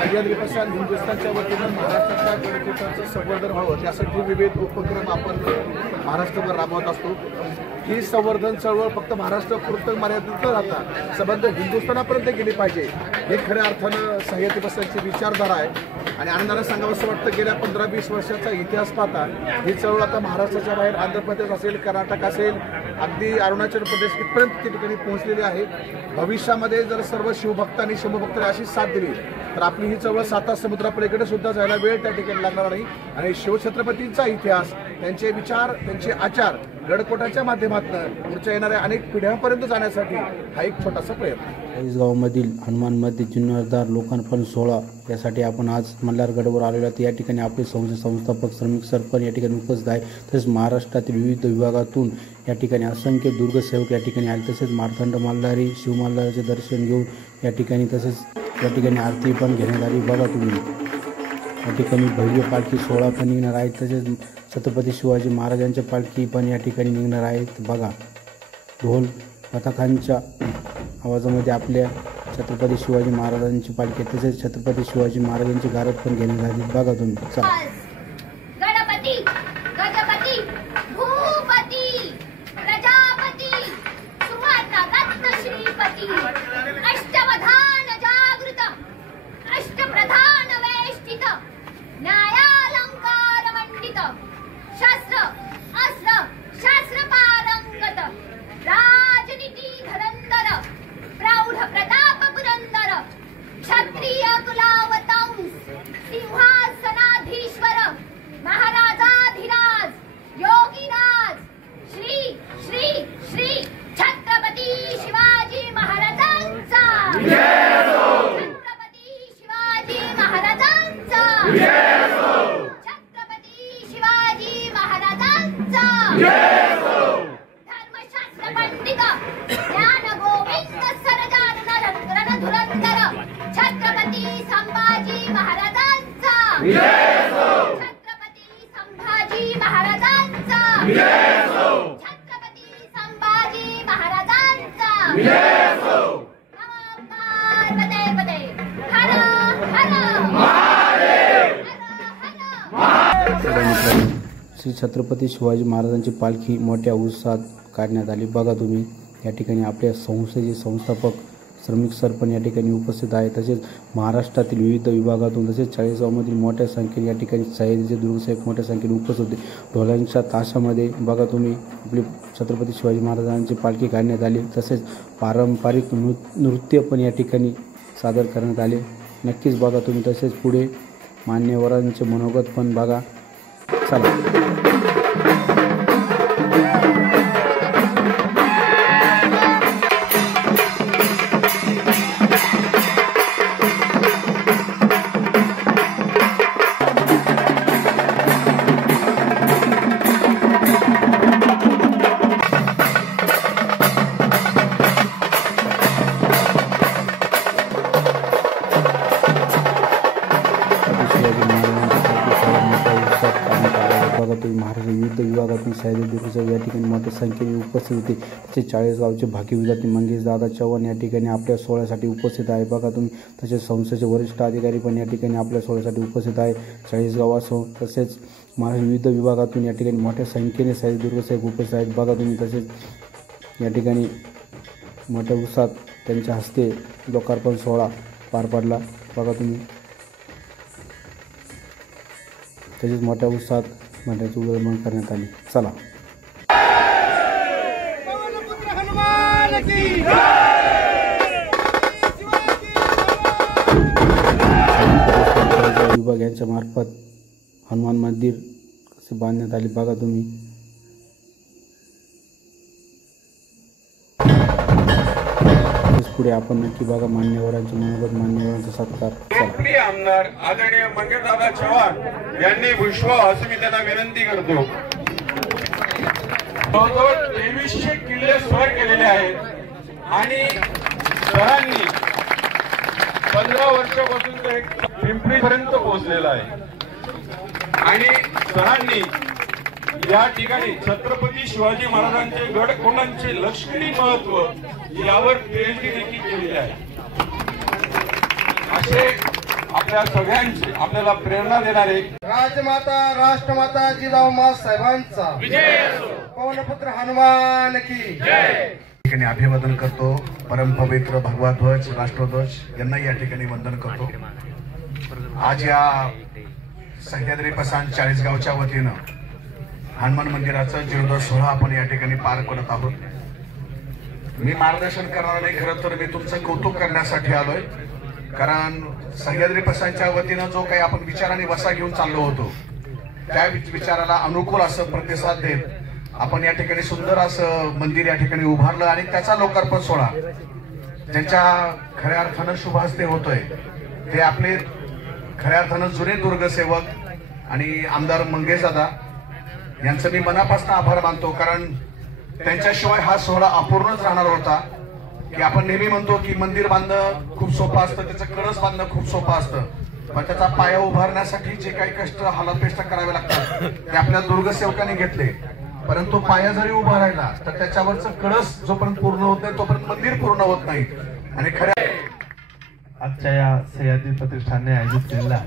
सह्याद्रीपासून हिंदुस्थानच्या वतीनं महाराष्ट्राच्या गडकिल्ल्यांचं संवर्धन व्हावं त्यासाठी विविध उपक्रम आपण महाराष्ट्रभर राबवत असतो। ही संवर्धन चळवळ फक्त महाराष्ट्रापुरतं मर्यादित न राहता संबंध हिंदुस्थानापर्यंत गेली पाहिजे हे खऱ्या अर्थानं सह्याद्रीपासूनची विचारधारा आहे। आणि आनंदाने सांगावं असं वाटतं गेल्या 15-20 वर्षाचा इतिहास पाहता ही चळवळ आता महाराष्ट्राच्या बाहेर आंध्र प्रदेश असेल, कर्नाटक असेल, अगदी अरुणाचल प्रदेश इथपर्यंत त्या ठिकाणी पोहोचलेली आहे। भविष्यामध्ये जर सर्व शिवभक्तांनी शंभूभक्तांनी अशी साथ दिली तर आपली ही चळवळ 7 समुद्रापलीकडे सुद्धा जायला वेळ त्या ठिकाणी लागणार नाही। आणि शिवछत्रपतींचा इतिहास, त्यांचे विचार, त्यांचे आचार गडकोटाच्या माध्यमातून पुढच्या येणाऱ्या अनेक पिढ्यांपर्यंत जाण्यासाठी हा एक छोटासा प्रयत्न। चाळीसगावमधील हनुमानमध्ये जीर्णोद्धार लोकार्पण सोहळा यासाठी आपण आज मल्हारगडवर आलेलो आहोत। या ठिकाणी आपले संस्थापक श्रमिक सरपंच या ठिकाणी उपस्थित आहे। तसेच महाराष्ट्रातील विविध विभागातून या ठिकाणी असंख्य दुर्गसेवक या ठिकाणी आले। तसेच मार्तंड मल्हारी शिवमल्हाराचे दर्शन घेऊन या ठिकाणी तसेच या ठिकाणी आरती पण घेण्यात आली। बघा तुम्ही या ठिकाणी भव्य पालखी सोहळा पण निघणार आहे। तसेच छत्रपती शिवाजी महाराजांच्या पालखी पण या ठिकाणी निघणार आहेत। बघा ढोल पथकांच्या आवाजामध्ये आपल्या छत्रपती शिवाजी महाराजांची पालखी तसेच छत्रपती शिवाजी महाराजांची गारद पण घेण्यात आली। बघा तुम्ही चला। गणपती गजपती भूपती प्रजापती सुवर्ण रत्न श्रीपती अष्टवधान जागृत अष्टप्रधान वेष्टित न्यायालंकार मंडित शस्त्र अस्त्र शास्त्र पारंगत राजनीती धरंदर प्रौढ प्रताप पुरंदर क्षत्रिय कुलावतंस सिंहासनाधीश्वर महाराजाधिराज योगीराज श्री श्री श्री छत्रपती शिवाजी महाराजांचा छत्रपती शिवाजी महाराजांचा छत्रपती शिवाजी महाराजांचा धर्मशास्त्र पंडित ज्ञान गोविंद सरदार रणधुरंदर छत्रपती संभाजी महाराजांचा छत्रपती संभाजी महाराजांचा छत्रपती संभाजी महाराजांचा पार्वते पते हर हर महादेव हर हर। श्री छत्रपती शिवाजी महाराजांची पालखी मोठ्या उत्साहात काढण्यात आली। बघा तुम्ही या ठिकाणी आपल्या संस्थेचे संस्थापक श्रमिक सरपंच या ठिकाणी उपस्थित आहे। तसेच महाराष्ट्रातील विविध विभागातून तसेच चाळीसगावमधील मोठ्या संख्येने या ठिकाणी सह्याद्रीचे दुर्गसाहेब मोठ्या संख्येने उपस्थित होते। ढोलांच्या ताशामध्ये बघा तुम्ही आपली छत्रपती शिवाजी महाराजांची पालखी काढण्यात आली। तसेच पारंपरिक नृत्य पण या ठिकाणी सादर करण्यात आले। नक्कीच बघा तुम्ही। तसेच पुढे मान्यवरांचे मनोगत पण बघा चला। महाराष्ट्र विविध विभागातून सह्याद्री दुर्गसाहेब या ठिकाणी मोठ्या संख्येने उपस्थित होते। तसेच चाळीसगावचे भाकी विद्यार्थी मंगेश दादा चव्हाण या ठिकाणी आपल्या सोहळ्यासाठी उपस्थित आहे। बघा तुम्ही। तसेच संस्थेचे वरिष्ठ अधिकारी पण या ठिकाणी आपल्या सोहळ्यासाठी उपस्थित आहे। चाळीसगावासह तसेच महाराष्ट्र विविध विभागातून या ठिकाणी मोठ्या संख्येने सह्याद्री दुर्गसाहेब उपस्थित आहेत। बघा तुम्ही। तसेच या ठिकाणी मोठ्या उत्साहात त्यांच्या हस्ते लोकार्पण सोहळा पार पडला। बघा तुम्ही। तसेच मोठ्या उत्साहात मंडळाची उद्घाटन करण्यात आली। चला। विभाग यांच्या मार्फत हनुमान मंदिर कसे बांधण्यात आले बघा तुम्ही। पुढे आपण नक्की बघा मान्यवरांचे मनोगत, मान्यवरांचा सत्कार। आमदार आदरणीय मंगेशदादा चव्हाण यांनी विश्वास मी त्यांना विनंती करतो। जवळजवळ 2300 किल्ले सर केलेले आहेत आणि सरांनी 15 वर्षापासून ते पिंपरीपर्यंत पोहोचलेला आहे आणि सरांनी या ठिकाणी छत्रपती शिवाजी महाराजांचे गड कोंडांचे लष्करी महत्व यावर PhD देखील केलेले आहे। असे आपल्या सगळ्यांची आपल्याला प्रेरणा देणारे राजमाता राष्ट्रमाता जिजाऊ साहेबांचा पवनपुत्र हनुमान की ठिकाणी अभिवादन करतो. परमपवित्र भगवा ध्वज राष्ट्रध्वज यांनाही या ठिकाणी वंदन करतो. आज या सह्याद्री पसाण चाळीसगावच्या वतीनं हनुमान मंदिराचं जीर्णोद्धार सोहळा आपण या ठिकाणी पार पडत आहोत. मी मार्गदर्शन करणार नाही, खरं तर मी तुमचं कौतुक करण्यासाठी आलोय. कारण सह्याद्री पसाणच्या वतीनं जो काही आपण विचाराने वसा घेऊन चाललो होतो त्या विचाराला अनुकूल असं प्रतिसाद देत आपण या ठिकाणी सुंदर असं मंदिर या ठिकाणी उभारलं आणि त्याचा लोकार्पण सोहळा ज्यांच्या खऱ्या अर्थानं शुभ हस्ते होतोय ते आपले खऱ्या अर्थानं जुने दुर्गसेवक आणि आमदार मंगेश दादा यांचं मी मनापासून आभार मानतो. कारण त्यांच्याशिवाय हा सोहळा अपूर्णच राहणार होता. की आपण नेहमी म्हणतो की मंदिर बांधणं खूप सोपं असतं, त्याचं कळस बांधणं खूप सोपं असतं, पण त्याचा पाया उभारण्यासाठी जे काही कष्ट हालापेष्टा करावे लागतात ते आपल्या दुर्गसेवकांनी घेतले. परंतु पाया जरी उभा राहिला तर त्याच्यावरचं कळस जोपर्यंत पूर्ण होत नाही तोपर्यंत मंदिर पूर्ण होत नाही. आणि खऱ्या आजच्या या सह्याद्री प्रतिष्ठानने आयोजित केलेल्या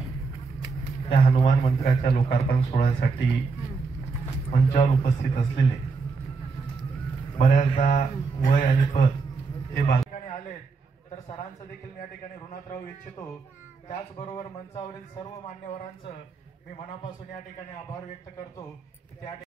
या हनुमान मंदिराच्या लोकार्पण सोहळ्यासाठी मंचावर उपस्थित असलेले बऱ्याचदा वय आणि पद हे ठिकाणी आले तर सरांचं देखील मी या ठिकाणी ऋणात राहू इच्छितो. त्याचबरोबर मंचावरील सर्व मान्यवरांचं मी मनापासून या ठिकाणी आभार व्यक्त करतो. त्या